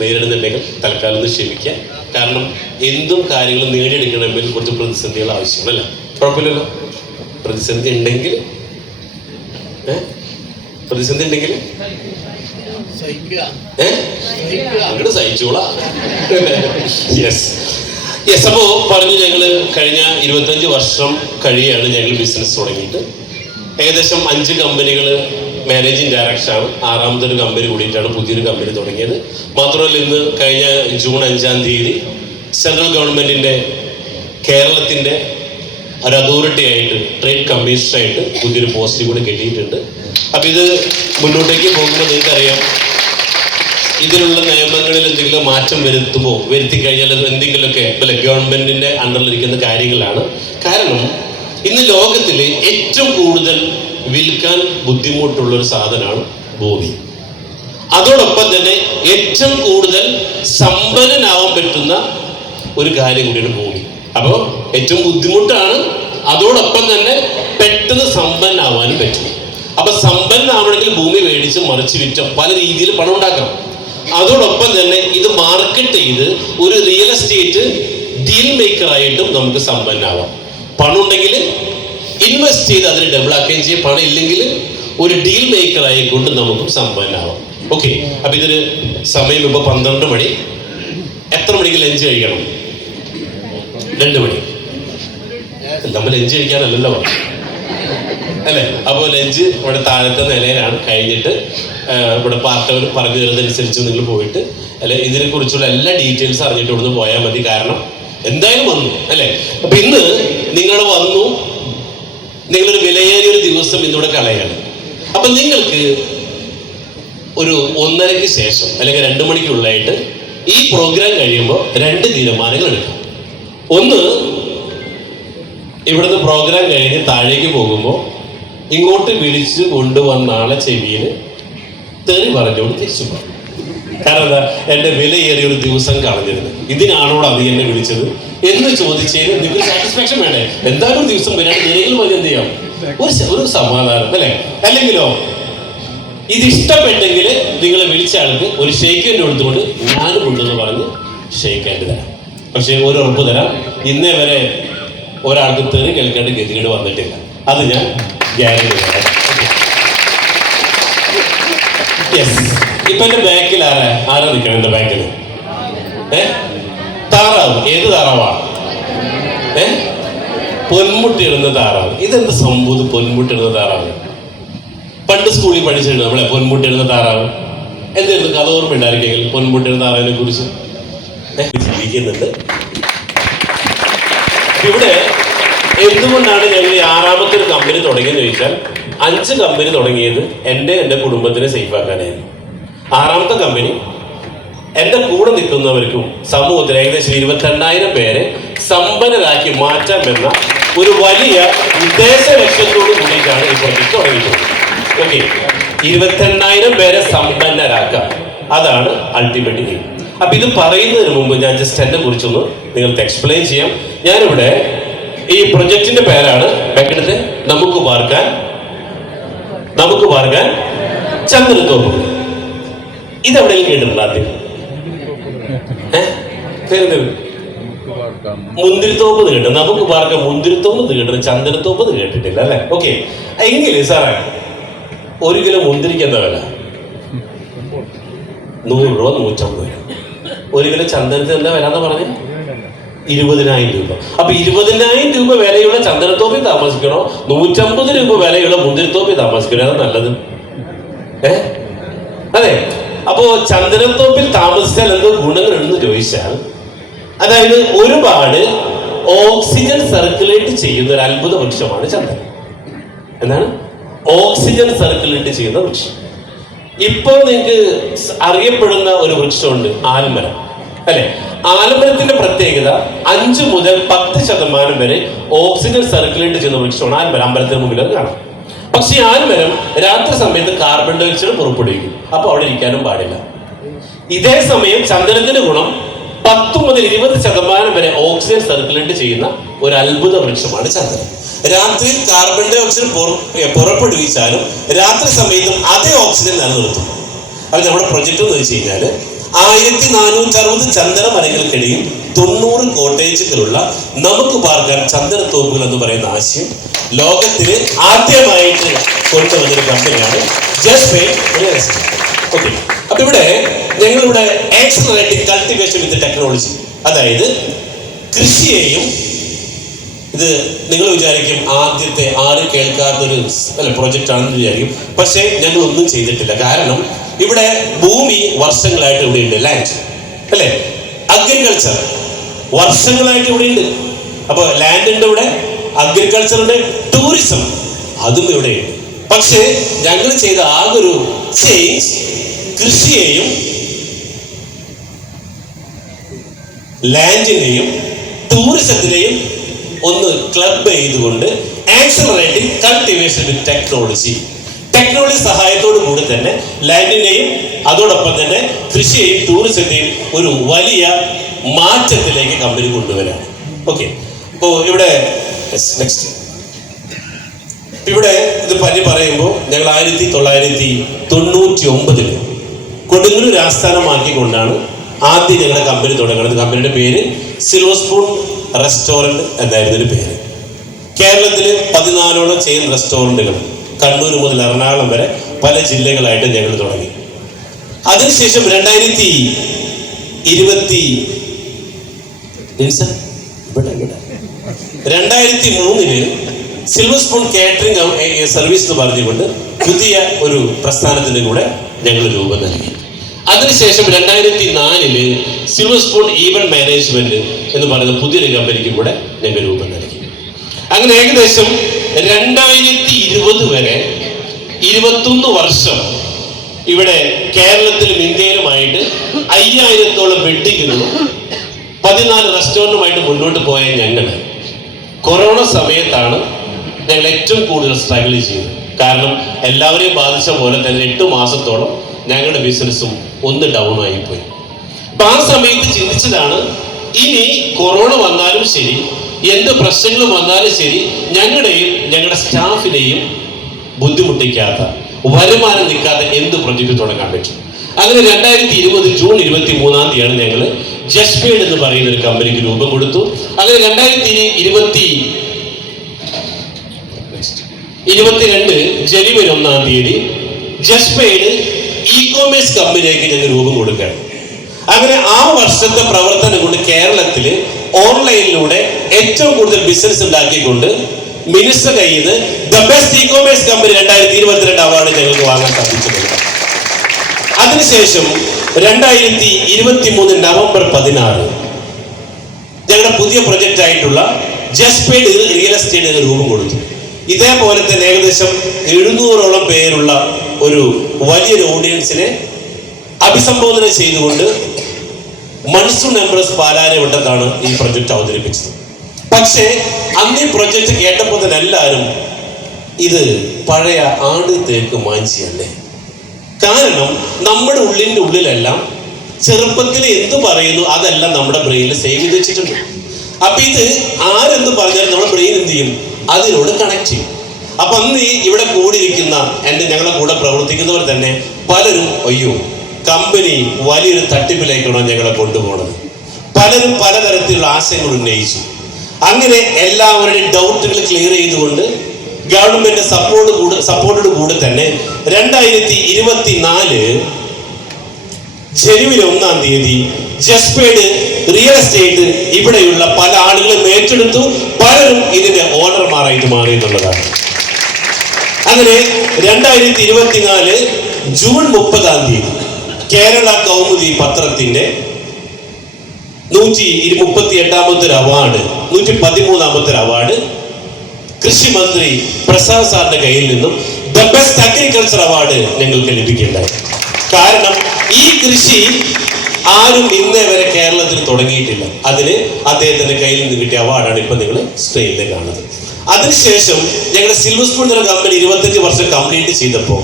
നേരിടുന്നുണ്ടെങ്കിൽ തൽക്കാലം ഒന്ന് ക്ഷമിക്കുക. കാരണം എന്തും കാര്യങ്ങളും നേടിയെടുക്കണമെങ്കിൽ കുറച്ച് പ്രതിസന്ധികൾ ആവശ്യമാണ് അല്ലേ? കുഴപ്പമില്ലല്ലോ. പ്രതിസന്ധി ഉണ്ടെങ്കിൽ പ്രതിസന്ധി ഉണ്ടെങ്കിൽ അങ്ങോട്ട് സഹിച്ചോളാം. Yes yes. അപ്പോൾ പറഞ്ഞു, ഞങ്ങൾ കഴിഞ്ഞ 25 വർഷം കഴിയാണ് ഞങ്ങൾ ബിസിനസ് തുടങ്ങിയിട്ട്. ഏകദേശം 5 കമ്പനികൾ മാനേജിങ് ഡയറക്ടറാണ്. 6ാമതൊരു കമ്പനി കൂടിയിട്ടാണ് പുതിയൊരു കമ്പനി തുടങ്ങിയത്. മാത്രമല്ല, ഇന്ന് കഴിഞ്ഞ ജൂൺ 5-ാം തീയതി സെൻട്രൽ ഗവൺമെൻറ്റിൻ്റെ കേരളത്തിൻ്റെ ഒരു അതോറിറ്റി ആയിട്ട്, ട്രേഡ് കമ്മീഷണറായിട്ട് പുതിയൊരു പോസ്റ്റ് കൂടി കിട്ടിയിട്ടുണ്ട്. അപ്പം ഇത് മുന്നോട്ടേക്ക് പോകുമ്പോൾ നിങ്ങൾക്കറിയാം, ഇതിലുള്ള നിയമങ്ങളിൽ എന്തെങ്കിലും മാറ്റം വരുത്തി കഴിഞ്ഞാൽ എന്തെങ്കിലുമൊക്കെ ഗവൺമെൻറ്റിൻ്റെ അണ്ടറിലിരിക്കുന്ന കാര്യങ്ങളാണ്. കാരണം ഇന്ന് ലോകത്തിൽ ഏറ്റവും കൂടുതൽ വിൽക്കാൻ ബുദ്ധിമുട്ടുള്ളൊരു സാധനമാണ് ഭൂമി. അതോടൊപ്പം തന്നെ ഏറ്റവും കൂടുതൽ സമ്പന്നനാവാൻ പറ്റുന്ന ഒരു കാര്യം കൂടിയാണ് ഭൂമി. അപ്പോൾ ഏറ്റവും ബുദ്ധിമുട്ടാണ്, അതോടൊപ്പം തന്നെ പെട്ടെന്ന് സമ്പന്നനാവാനും പറ്റും. അപ്പൊ സമ്പന്നനാവണമെങ്കിൽ ഭൂമി മേടിച്ച് മറിച്ച് വിറ്റ് പല രീതിയിൽ പണം ഉണ്ടാക്കാം. അതോടൊപ്പം തന്നെ ഇത് മാർക്കറ്റ് ചെയ്ത് ഒരു റിയൽ എസ്റ്റേറ്റ് ഡീൽ മേക്കറായിട്ടും നമുക്ക് സമ്പന്നനാവാം. പണം ഉണ്ടെങ്കിൽ ഇൻവെസ്റ്റ് ചെയ്ത് അതിന് ഡബിൾ ആക്കുകയും ചെയ്യും. പണം ഇല്ലെങ്കിൽ ഒരു ഡീൽ മേക്കർ ആയിക്കൊണ്ട് നമുക്കും സമ്പന്നനാവാം. ഓക്കെ. അപ്പൊ ഇതിന് സമയം ഇപ്പൊ 12 മണി. എത്ര മണിക്ക് ലഞ്ച് കഴിക്കണം? 2 മണി. നമ്മൾ ലഞ്ച് കഴിക്കാനല്ലല്ലോ അല്ലേ? അപ്പോൾ ലഞ്ച് ഇവിടെ താഴത്തെ നിലയിലാണ്. കഴിഞ്ഞിട്ട് ഇവിടെ പാർട്ടവർ പറഞ്ഞു തരുന്നതനുസരിച്ച് നിങ്ങൾ പോയിട്ട് അല്ലെ ഇതിനെക്കുറിച്ചുള്ള എല്ലാ ഡീറ്റെയിൽസ് അറിഞ്ഞിട്ട് ഇവിടുന്ന് പോയാൽ മതി. കാരണം എന്തായാലും വന്നു അല്ലേ? അപ്പൊ ഇന്ന് നിങ്ങൾ വന്നു, നിങ്ങളൊരു വിലയേറിയൊരു ദിവസം ഇന്നിവിടെ കളയാണ്. അപ്പൊ നിങ്ങൾക്ക് ഒരു 1:30-ക്ക് ശേഷം അല്ലെങ്കിൽ 2 മണിക്കുള്ളായിട്ട് ഈ പ്രോഗ്രാം കഴിയുമ്പോൾ 2 തീരുമാനങ്ങൾ എടുക്കാം. ഒന്ന്, ഇവിടുന്ന് പ്രോഗ്രാം കഴിഞ്ഞ് താഴേക്ക് പോകുമ്പോൾ ഇങ്ങോട്ട് വിളിച്ച് കൊണ്ടുവന്ന ആളെ ചെവിയിൽ തെറി പറഞ്ഞുകൊണ്ട് തിരിച്ചു പോകും. കാരണം എന്താ? എൻ്റെ വിലയേറിയ ഒരു ദിവസം കളഞ്ഞിരുന്നു, ഇതിനാണോ അത് എന്നെ വിളിച്ചത് എന്ന് ചോദിച്ചതിന് നിങ്ങൾക്ക് സാറ്റിസ്ഫാക്ഷൻ വേണ്ടേ? എന്തായാലും ഒരു ദിവസം വരാണ്ട് നേരിൽ പറഞ്ഞ് എന്ത് ചെയ്യാം? ഒരു സമാധാനം അല്ലേ? അല്ലെങ്കിലോ ഇത് ഇഷ്ടപ്പെട്ടെങ്കിൽ നിങ്ങളെ വിളിച്ച ആൾക്ക് ഒരു ഷെയ്ക്ക് ഹാൻഡ് കൊടുത്തുകൊണ്ട് ഞാനും ഉണ്ടെന്ന് പറഞ്ഞ് ഷെയ്ക്ക് ഹാൻഡ് തരാം. പക്ഷെ ഒരു ഉറപ്പ് തരാം, ഇന്നേ വരെ ഒരാൾക്ക് തെറി കേൾക്കേണ്ട ഗതികേട് വന്നിട്ടില്ല. അത് ഞാൻ ഗ്യാരണ്ടി തരാം. യെസ്. ഇപ്പൊ എന്റെ ബാക്കിൽ ആരാ നിൽക്കണം? എന്റെ ബാക്കിൽ താറാവ്. ഏത് താറാവാ? പൊന്മുട്ടിയിടുന്ന താറാവ്. ഇതെന്ത് സംഭവം? പൊന്മുട്ടിയിടുന്ന താറാവ് പണ്ട് സ്കൂളിൽ പഠിച്ചിട്ടുണ്ട് നമ്മളെ. പൊന്മുട്ടിയിടുന്ന താറാവ് എന്തായിരുന്നു? കഥ ഓർമ്മ ഉണ്ടായിരിക്കെങ്കിൽ പൊന്മുട്ടിയിടുന്ന താറാവിനെ കുറിച്ച് ജീവിക്കുന്നുണ്ട്. ഇവിടെ എന്തുകൊണ്ടാണ് ഞങ്ങൾ ഈ 6ാമത്തെ ഒരു കമ്പനി തുടങ്ങിയെന്ന് ചോദിച്ചാൽ, 5 കമ്പനി തുടങ്ങിയത് എൻ്റെ കുടുംബത്തിനെ സേഫ് ആക്കാനായിരുന്നു. 6ാമത്തെ കമ്പനി എൻ്റെ കൂടെ നിൽക്കുന്നവർക്കും സമൂഹത്തിൽ ഏകദേശം 22,000 പേരെ സമ്പന്നരാക്കി മാറ്റാമെന്ന ഒരു വലിയ ഉദ്ദേശ ലക്ഷ്യത്തോടു കൂടിയിട്ടാണ് ഈ പ്രൊജക്ട് തുടങ്ങിയിട്ടുള്ളത്. ഓക്കെ. 22,000 പേരെ സമ്പന്നരാക്കാം, അതാണ് അൾട്ടിമേറ്റ് ഗെയിം. അപ്പൊ ഇത് പറയുന്നതിന് മുമ്പ് ഞാൻ ജസ്റ്റ് എന്നെ കുറിച്ചൊന്ന് നിങ്ങൾക്ക് എക്സ്പ്ലെയിൻ ചെയ്യാം. ഞാനിവിടെ ഈ പ്രൊജക്ടിന്റെ പേരാണ് ബാക്കെടുത്ത് നമുക്ക് പാർക്കാൻ ചന്ദ്രത്തോപ്പ്. ഇതെവിടെയും കേട്ടിട്ടുണ്ട്? ആദ്യം മുന്തിരിത്തോപ്പ് കേട്ടു. നമുക്ക് പാർക്കാൻ മുന്തിരിത്തോപ്പ് കേട്ടിട്ട് ചന്ദ്രത്തോപ്പ് കേട്ടിട്ടില്ല അല്ലെ? ഓക്കെ. എങ്കിലേ സാറേ 1 കിലോ മുന്തിരിക്ക് എന്താ വില? 100 രൂപ, 150 രൂപ. 1 കിലോ ചന്ദനത്തിന് എന്താ വില എന്ന് പറഞ്ഞ്? 20,000 രൂപ. അപ്പൊ 20,000 രൂപ വിലയുള്ള ചന്ദനത്തോപ്പിൽ താമസിക്കണോ 150 രൂപ വിലയുള്ള മുന്തിരിത്തോപ്പിൽ താമസിക്കണോ? അത് നല്ലത്. അതെ. അപ്പോ ചന്ദനത്തോപ്പിൽ താമസിച്ചാൽ എന്ത് ഗുണങ്ങളുണ്ടെന്ന് ചോദിച്ചാൽ, അതായത് ഒരുപാട് ഓക്സിജൻ സർക്കുലേറ്റ് ചെയ്യുന്ന ഒരു അത്ഭുത വൃക്ഷമാണ് ചന്ദനം. എന്താണ്? ഓക്സിജൻ സർക്കുലേറ്റ് ചെയ്യുന്ന വൃക്ഷം. ഇപ്പോൾ നിങ്ങൾക്ക് അറിയപ്പെടുന്ന ഒരു വൃക്ഷമുണ്ട്, ആൽമരം അല്ലെ? ആൽമരത്തിന്റെ പ്രത്യേകത 5 മുതൽ 10% വരെ ഓക്സിജൻ സർക്കുലേറ്റ് ചെയ്യുന്ന വൃക്ഷമാണ് ആൽമരം. അമ്പലത്തിന് മുമ്പിൽ കാണാം. പക്ഷെ ഈ ആൽമരം രാത്രി സമയത്ത് കാർബൺ ഡൈ ഓക്സൈഡ് പുറപ്പെടുവിക്കും. അപ്പൊ അവിടെ ഇരിക്കാനും പാടില്ല. ഇതേ സമയം ചന്ദനത്തിന്റെ ഗുണം 10 മുതൽ 20% വരെ ഓക്സിജൻ സർക്കുലേറ്റ് ചെയ്യുന്ന ഒരു അത്ഭുത വൃക്ഷമാണ് ചന്ദനം. രാത്രി കാർബൺ ഡൈ ഓക്സൈഡ് പുറപ്പെടുവിച്ചാലും രാത്രി സമയത്തും അതേ ഓക്സിജൻ നിലനിർത്തും. അത് നമ്മുടെ പ്രൊജക്ട് എന്ന് വെച്ച് കഴിഞ്ഞാൽ 1460 ചന്ദന മരങ്ങൾക്കിടയിൽ 90 കോട്ടേജുകളുള്ള നമുക്ക് പാർക്കാൻ ചന്ദനത്തോപ്പുകൾ എന്ന് പറയുന്ന ആശയം ലോകത്തിന് ആദ്യമായിട്ട് കൊണ്ടുവന്നൊരു കമ്പനിയാണ് ജസ്റ്റ് പേ റിയൽ എസ്റ്റേറ്റ്. ഓക്കെ, അപ്പൊ ഇവിടെ ഞങ്ങളിവിടെ ആക്സിലറേറ്റിംഗ് കൾട്ടിവേഷൻ വിത്ത് ടെക്നോളജി, അതായത് കൃഷിയെയും, ഇത് നിങ്ങൾ വിചാരിക്കും ആദ്യത്തെ ആരും കേൾക്കാത്തൊരു പ്രോജക്റ്റ് ആണെന്ന് വിചാരിക്കും. പക്ഷേ ഞങ്ങൾ ഒന്നും ചെയ്തിട്ടില്ല. കാരണം ഇവിടെ ഭൂമി വർഷങ്ങളായിട്ട് ഇവിടെ ഉണ്ട്, ലാൻഡ് അല്ലേ, അഗ്രികൾച്ചർ വർഷങ്ങളായിട്ട് ഇവിടെ ഉണ്ട്. അപ്പോൾ ലാൻഡ് ഉണ്ട് ഇവിടെ, അഗ്രികൾച്ചർ ഉണ്ട്, ടൂറിസം അതും ഇവിടെ ഉണ്ട്. പക്ഷേ ഞങ്ങൾ ചെയ്ത ആകൊരു ചേഞ്ച് കൃഷിയെയും ലാൻഡിനെയും ടൂറിസത്തിനെയും ഒന്ന് ക്ലബ് ചെയ്തുകൊണ്ട് ആക്സിലറേറ്റിംഗ് കൾട്ടിവേഷൻ വിത്ത് ടെക്നോളജി സഹായത്തോടു കൂടി തന്നെ ലാൻഡിനെയും അതോടൊപ്പം തന്നെ കൃഷിയെയും ടൂറിസത്തെയും ഒരു വലിയ മാറ്റത്തിലേക്ക് കമ്പനി കൊണ്ടുവരാണ്. ഓക്കെ, അപ്പോൾ ഇവിടെ നെക്സ്റ്റ് ഇവിടെ ഇത് പറ്റി പറയുമ്പോൾ ഞങ്ങൾ 1999 കൊടുങ്ങല്ലൂർ ആസ്ഥാനമാക്കിക്കൊണ്ടാണ് ആദ്യം ഞങ്ങളുടെ കമ്പനി തുടങ്ങുന്നത്. കമ്പനിയുടെ പേര് സിൽവർ സ്പൂൺ റെസ്റ്റോറൻറ്റ് എന്നായിരുന്നു പേര്. കേരളത്തിൽ 14ഓളം ചെയിൻ റെസ്റ്റോറൻറ്റുകൾ കണ്ണൂർ മുതൽ എറണാകുളം വരെ പല ജില്ലകളായിട്ട് ഞങ്ങൾ തുടങ്ങി. അതിനുശേഷം 2003 സിൽവർ സ്പൂൺ കാറ്ററിംഗ് സർവീസ് എന്ന് പറഞ്ഞുകൊണ്ട് പുതിയ ഒരു പ്രസ്ഥാനത്തിന് കൂടെ ഞങ്ങൾ രൂപം നൽകി. അതിനുശേഷം 2004 സിൽവർ സ്പൂൺ ഈവന്റ് മാനേജ്മെന്റ് എന്ന് പറയുന്ന പുതിയൊരു കമ്പനിക്ക് കൂടെ ഞങ്ങൾ രൂപം നൽകി. അങ്ങനെ ഏകദേശം 2020 വരെ 21 വർഷം ഇവിടെ കേരളത്തിലും ഇന്ത്യയിലുമായിട്ട് 5000-ഓളം വെഡിങ്ങുകളും 14 റെസ്റ്റോറൻറ്റുമായിട്ട് മുന്നോട്ട് പോയ ഞങ്ങൾ കൊറോണ സമയത്താണ് ഞങ്ങൾ ഏറ്റവും കൂടുതൽ സ്ട്രഗിൾ ചെയ്തത്. കാരണം എല്ലാവരെയും ബാധിച്ച പോലെ തന്നെ 8 മാസത്തോളം ഞങ്ങളുടെ ബിസിനസ്സും ഒന്ന് ഡൗൺ ആയിപ്പോയി. അപ്പൊ ആ സമയത്ത് ചിന്തിച്ചതാണ്, ഇനി കൊറോണ വന്നാലും ശരി, എന്ത് പ്രശ്നങ്ങൾ വന്നാലും ശരി, ഞങ്ങളുടെയും ഞങ്ങളുടെ സ്റ്റാഫിനെയും ബുദ്ധിമുട്ടിക്കാത്ത, വരുമാനം നിൽക്കാത്ത എന്ത് പ്രൊജക്റ്റ് തുടങ്ങാൻ പറ്റും. അങ്ങനെ 2020 ജൂൺ 23 ഞങ്ങൾ ജസ്റ്റ് പെയ്ഡ് എന്ന് പറയുന്ന ഒരു കമ്പനിക്ക് രൂപം കൊടുത്തു. അങ്ങനെ 2022 ജനുവരി 1 ജസ്റ്റ് പെയ്ഡ് ഇ-കോമേഴ്സ് കമ്പനിയാക്കി ഞങ്ങൾ രൂപം കൊടുക്കുകയാണ്. അങ്ങനെ ആ വർഷത്തെ പ്രവർത്തനം കൊണ്ട് കേരളത്തിൽ ഓൺലൈനിലൂടെ ഏറ്റവും കൂടുതൽ ബിസിനസ് ഉണ്ടാക്കിക്കൊണ്ട് മിനിസ്റ്റർ കയ്യിൽ നിന്ന് the best e-commerce company 2022 award ഞങ്ങൾക്ക് വാങ്ങാൻ സാധിച്ചിട്ടുണ്ട്. അതിനുശേഷം 2023 നവംബർ 16 ഞങ്ങളുടെ പുതിയ പ്രൊജക്റ്റ് ആയിട്ടുള്ള ജസ്റ്റ് പെയ്ഡ് റിയൽ എസ്റ്റേറ്റ് രൂപം കൊടുത്തു. ഇതേപോലെ തന്നെ ഏകദേശം 700ഓളം പേരുള്ള ഒരു വലിയൊരു ഓഡിയൻസിനെ അഭിസംബോധന ചെയ്തുകൊണ്ട് മൺസൂൺ എംപ്രസ് പാലാരിവട്ടത്താണ് ഈ പ്രൊജക്റ്റ് അവതരിപ്പിച്ചത്. പക്ഷേ അന്ന് ഈ പ്രൊജക്റ്റ് കേട്ടപ്പോൾ തന്നെ എല്ലാവരും ഇത് പഴയ ആട് തേക്ക് മാഞ്ചിയല്ലേ. കാരണം നമ്മുടെ ഉള്ളിലെല്ലാം ചെറുപ്പത്തിൽ എന്ത് പറയുന്നു അതെല്ലാം നമ്മുടെ ബ്രെയിനിൽ സേവ് ചെയ്ത് വെച്ചിട്ടുണ്ട്. അപ്പൊ ഇത് ആരെന്ത് പറഞ്ഞാലും നമ്മുടെ ബ്രെയിൻ എന്ത് ചെയ്യും, അതിനോട് കണക്ട് ചെയ്യും. അപ്പൊ അന്ന് ഇവിടെ കൂടിയിരിക്കുന്ന ഞങ്ങളുടെ കൂടെ പ്രവർത്തിക്കുന്നവർ തന്നെ പലരും അയ്യോ കമ്പനി വലിയൊരു തട്ടിപ്പിലേക്കാണോ ഞങ്ങളെ കൊണ്ടുപോകുന്നത്, പലരും പലതരത്തിലുള്ള ആശയങ്ങൾ ഉന്നയിച്ചു. അങ്ങനെ എല്ലാവരുടെയും ഡൗട്ടുകൾ ക്ലിയർ ചെയ്തുകൊണ്ട് ഗവൺമെന്റ് സപ്പോർട്ടോട് കൂടെ തന്നെ 2024 ജനുവരി 1 ജസ്റ്റ് പെയ്ഡ് റിയൽ എസ്റ്റേറ്റ് ഇവിടെയുള്ള പല ആളുകളും ഏറ്റെടുത്തു. പലരും ഇതിന്റെ ഓണർമാരായിട്ട് മാറി എന്നുള്ളതാണ്. അങ്ങനെ 2024 ജൂൺ 30 കേരള കൗമുദി പത്രത്തിന്റെ 138ാമത്തെ അവാർഡ് 113ാമത്തെ അവാർഡ് കൃഷി മന്ത്രി പ്രസാദ് സാറിന്റെ കയ്യിൽ നിന്നും ദ ബെസ്റ്റ് അഗ്രികൾച്ചർ അവാർഡ് ഞങ്ങൾക്ക് ലഭിക്കുകയുണ്ടായി. കാരണം ഈ കൃഷി ആരും ഇന്നേ വരെ കേരളത്തിൽ തുടങ്ങിയിട്ടില്ല. അതിന് അദ്ദേഹത്തിന്റെ കയ്യിൽ നിന്ന് കിട്ടിയ അവാർഡാണ് ഇപ്പൊ നിങ്ങൾ സ്ക്രീനിൽ കാണുന്നത്. അതിനുശേഷം ഞങ്ങളുടെ സിൽവർ സ്പൂൺ എന്ന കമ്പനി 25 വർഷം കംപ്ലീറ്റ് ചെയ്തപ്പോൾ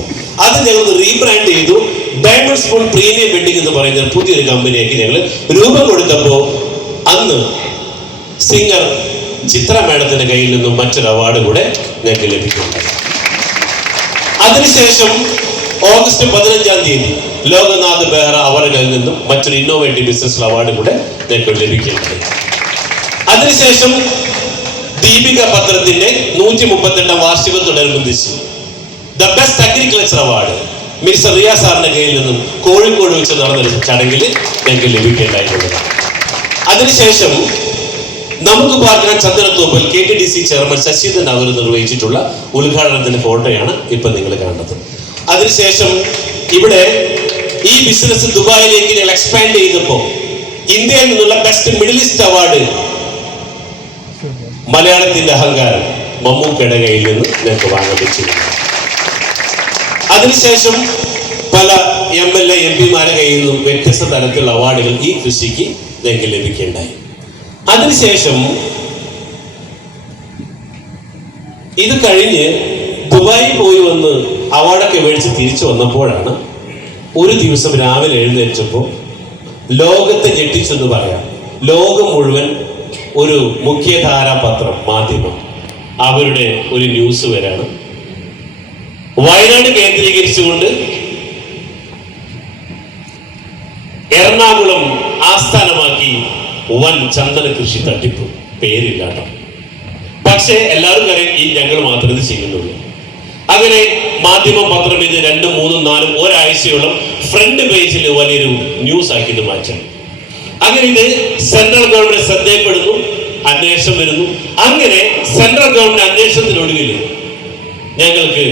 അത് ഞങ്ങൾ റീബ്രാൻഡ് ചെയ്തു. ഡയമണ്ട് സ്പൂൺ പ്രീമിയം വെഡിങ് എന്ന് പറയുന്ന പുതിയൊരു കമ്പനിയാക്കി ഞങ്ങൾ രൂപം കൊടുത്തപ്പോൾ അന്ന് സിംഗർ ചിത്ര മാഡത്തിന്റെ കയ്യിൽ നിന്നും മറ്റൊരു അവാർഡ് കൂടെ ഞങ്ങൾക്ക് ലഭിക്കുന്നുണ്ട്. അതിനുശേഷം ഓഗസ്റ്റ് 15 ലോകനാഥ് ബെഹ്റ അവറുകളിൽ നിന്നും മറ്റൊരു ഇന്നോവേറ്റീവ് ബിസിനസ് അവാർഡ് കൂടെ ഞങ്ങൾക്ക് ലഭിക്കുകയുണ്ടായി. അതിനുശേഷം ദീപിക പത്രത്തിന്റെ 138 വാർഷികത്തോടനുബന്ധിച്ച് the best agriculture award minister റിയ സാറിന്റെ കയ്യിൽ നിന്നും കോഴിക്കോട് വെച്ച് നടന്നൊരു ചടങ്ങിൽ ഞങ്ങൾക്ക് ലഭിക്കേണ്ടായിട്ടുള്ളതാണ്. അതിനുശേഷം നമുക്ക് പാർക്കാൻ ചന്ദനത്തോപ്പിൽ KTDC ചെയർമാൻ ശശീന്ദ്രൻ അവർ നിർവഹിച്ചിട്ടുള്ള ഉദ്ഘാടനത്തിന്റെ ഫോട്ടോയാണ് ഇപ്പൊ നിങ്ങൾ കാണുന്നത്. അതിനുശേഷം ഇവിടെ ഈ ബിസിനസ് ദുബായിലേക്ക് ഞങ്ങൾ എക്സ്പാൻഡ് ചെയ്തപ്പോൾ ഇന്ത്യയിൽ നിന്നുള്ള ബെസ്റ്റ് മിഡിൽ ഈസ്റ്റ് അവാർഡ് മലയാളത്തിന്റെ അഹങ്കാരം മമ്മൂക്കയുടെ കയ്യിൽ നിന്ന് ഞങ്ങൾക്ക് വാങ്ങാൻ വെച്ചിരുന്നു. അതിനുശേഷം പല MLA MP-മാരുടെ കയ്യിൽ നിന്നും വ്യത്യസ്ത തരത്തിലുള്ള അവാർഡുകൾ ഈ കൃഷിക്ക് ഞങ്ങൾക്ക് ലഭിക്കുകയുണ്ടായി. അതിനുശേഷം ഇത് കഴിഞ്ഞ് ദുബായിൽ പോയി വന്ന് അവാർഡൊക്കെ മേടിച്ച് തിരിച്ചു വന്നപ്പോഴാണ് ഒരു ദിവസം രാവിലെ എഴുന്നേറ്റപ്പോൾ ലോകത്തെ ഞെട്ടിച്ചെന്ന് പറയാം, ലോകം മുഴുവൻ ഒരു മുഖ്യധാരാ പത്രം മാധ്യമം അവരുടെ ഒരു ന്യൂസ് വരാണ്. വയനാട് കേന്ദ്രീകരിച്ചുകൊണ്ട് എറണാകുളം ആസ്ഥാനമാക്കി വൻ ചന്ദന കൃഷി തട്ടിപ്പ്. പേരില്ലാട്ടോ, പക്ഷേ എല്ലാവരും അറിയാം ഈ ഞങ്ങൾ മാത്രമേ ഇത് ചെയ്യുന്നുള്ളൂ. അങ്ങനെ മാധ്യമം പത്രം ഇത് 2, 3, 4 ഒരാഴ്ചയോളം ഫ്രണ്ട് പേജിൽ വലിയൊരു ന്യൂസ് ആക്കി ഇത് മാറ്റാം. അങ്ങനെ ഇത് സെൻട്രൽ ഗവൺമെന്റ് ശ്രദ്ധയപ്പെടുന്നു, അന്വേഷണം വരുന്നു. അങ്ങനെ സെൻട്രൽ ഗവൺമെന്റ് അന്വേഷണത്തിനൊടുവിൽ ഞങ്ങൾക്ക്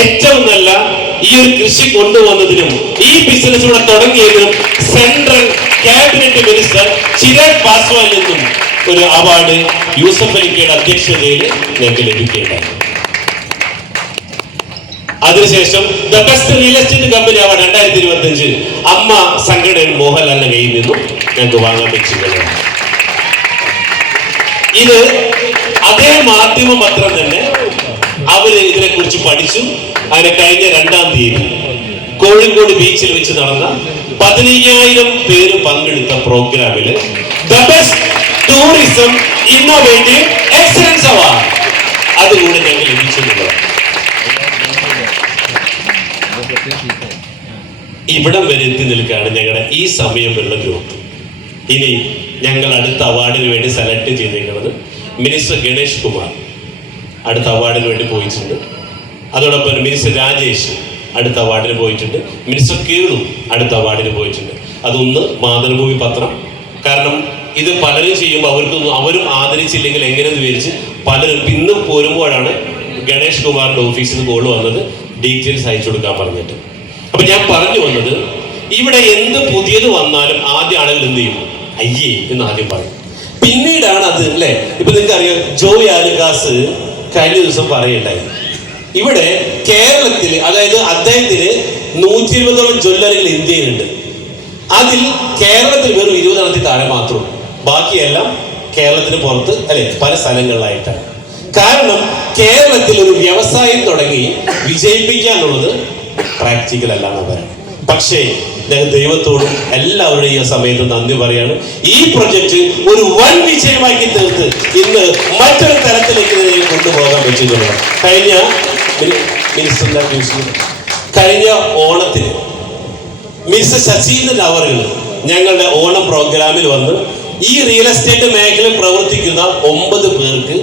ഏറ്റവും നല്ല ഈ ഒരു കൃഷി കൊണ്ടുവന്നതിനും ഈ ബിസിനസ് ഇവിടെ തുടങ്ങിയതിനും സെൻട്രൽ ക്യാബിനറ്റ് മിനിസ്റ്റർ ചിരാഗ് പാസ്വാനിൽ നിന്നും ഒരു അവാർഡ് യൂസഫ് അലിക്കയുടെ അധ്യക്ഷതയിൽ ഞങ്ങൾക്ക് ലഭിക്കുകയുണ്ടായി. അതിനുശേഷം the best real estate company award 2025 അമ്മ സംഘടന മോഹൻലാലിന്റെ കയ്യിൽ നിന്നും ഞങ്ങൾക്ക് വാങ്ങാൻ വെച്ചിട്ടുള്ളതാണ്. ഇത് അതേ മാധ്യമ പത്രം തന്നെ അവര് ഇതിനെ കുറിച്ച് പഠിച്ചു. അതിനെ കഴിഞ്ഞ 2-ാം തീയതി കോഴിക്കോട് ബീച്ചിൽ വെച്ച് നടന്ന 15,000 പേര് പങ്കെടുത്ത പ്രോഗ്രാമില് the best tourism innovative excellence award അതുകൂടെ ഞങ്ങൾ ലഭിച്ചിട്ടുള്ളത്. ഇവിടം വരെ എത്തി നിൽക്കുകയാണ് ഞങ്ങളുടെ ഈ സമയമുള്ള ഗ്രൂപ്പ്. ഇനി ഞങ്ങൾ അടുത്ത അവാർഡിന് വേണ്ടി സെലക്ട് ചെയ്തിരിക്കുന്നത് മിനിസ്റ്റർ ഗണേഷ് കുമാർ അടുത്ത അവാർഡിന് വേണ്ടി പോയിട്ടുണ്ട്. അതോടൊപ്പം മിനിസ്റ്റർ രാജേഷ് അടുത്ത അവാർഡിന് പോയിട്ടുണ്ട്. മിനിസ്റ്റർ കേളു അടുത്ത അവാർഡിന് പോയിട്ടുണ്ട്. അതൊന്ന് മാതൃഭൂമി പത്രം. കാരണം ഇത് പലരും ചെയ്യുമ്പോൾ അവരും ആദരിച്ചില്ലെങ്കിൽ എങ്ങനെയെന്ന് വിചാരിച്ച് പലരും ഇന്നും പോരുമ്പോഴാണ് ഗണേഷ് കുമാറിന്റെ ഓഫീസിൽ നിന്ന് കോൾ വന്നത്, ഡീറ്റെയിൽസ് അയച്ചു കൊടുക്കാൻ പറഞ്ഞിട്ട്. അപ്പൊ ഞാൻ പറഞ്ഞു വന്നത്, ഇവിടെ എന്ത് പുതിയത് വന്നാലും ആദ്യ ആളുകൾ എന്ത് ചെയ്യും? അയ്യേ എന്ന് ആദ്യം പറയും. പിന്നീടാണ് അത് അല്ലെ. ഇപ്പൊ നിങ്ങൾക്ക് അറിയാം, ജോയ് ആലുക്കാസ് കഴിഞ്ഞ ദിവസം പറയുണ്ടായി, ഇവിടെ കേരളത്തിൽ, അതായത് അദ്ദേഹത്തിന് 120ഓളം ജ്വല്ലറികൾ ഇന്ത്യയിലുണ്ട്. അതിൽ കേരളത്തിൽ വെറും 20 താഴെ മാത്രം, ബാക്കിയെല്ലാം കേരളത്തിന് പുറത്ത് അല്ലെ പല സ്ഥലങ്ങളിലായിട്ടാണ്. കാരണം കേരളത്തിൽ ഒരു വ്യവസായം തുടങ്ങി വിജയിപ്പിക്കാന്നുള്ളത് പ്രാക്ടിക്കൽ അല്ലാന്ന് പറയാം. പക്ഷേ ഞാൻ ദൈവത്തോടും എല്ലാവരുടെയും ഈ സമയത്ത് നന്ദി പറയാണ്. ഈ പ്രൊജക്ട് ഒരു വൻ വിജയമാക്കി തീർത്ത് ഇന്ന് മറ്റൊരു തരത്തിലേക്ക് കൊണ്ടുപോകാൻ പറ്റിയിട്ടുള്ളത്. കഴിഞ്ഞ ഓണത്തിന് മിനിസ്റ്റർ ശശീന്ദ്രൻ അവറുകൾ ഞങ്ങളുടെ ഓണം പ്രോഗ്രാമിൽ വന്ന് ഈ റിയൽ എസ്റ്റേറ്റ് മേഖലയിൽ പ്രവർത്തിക്കുന്ന 9 പേർക്ക്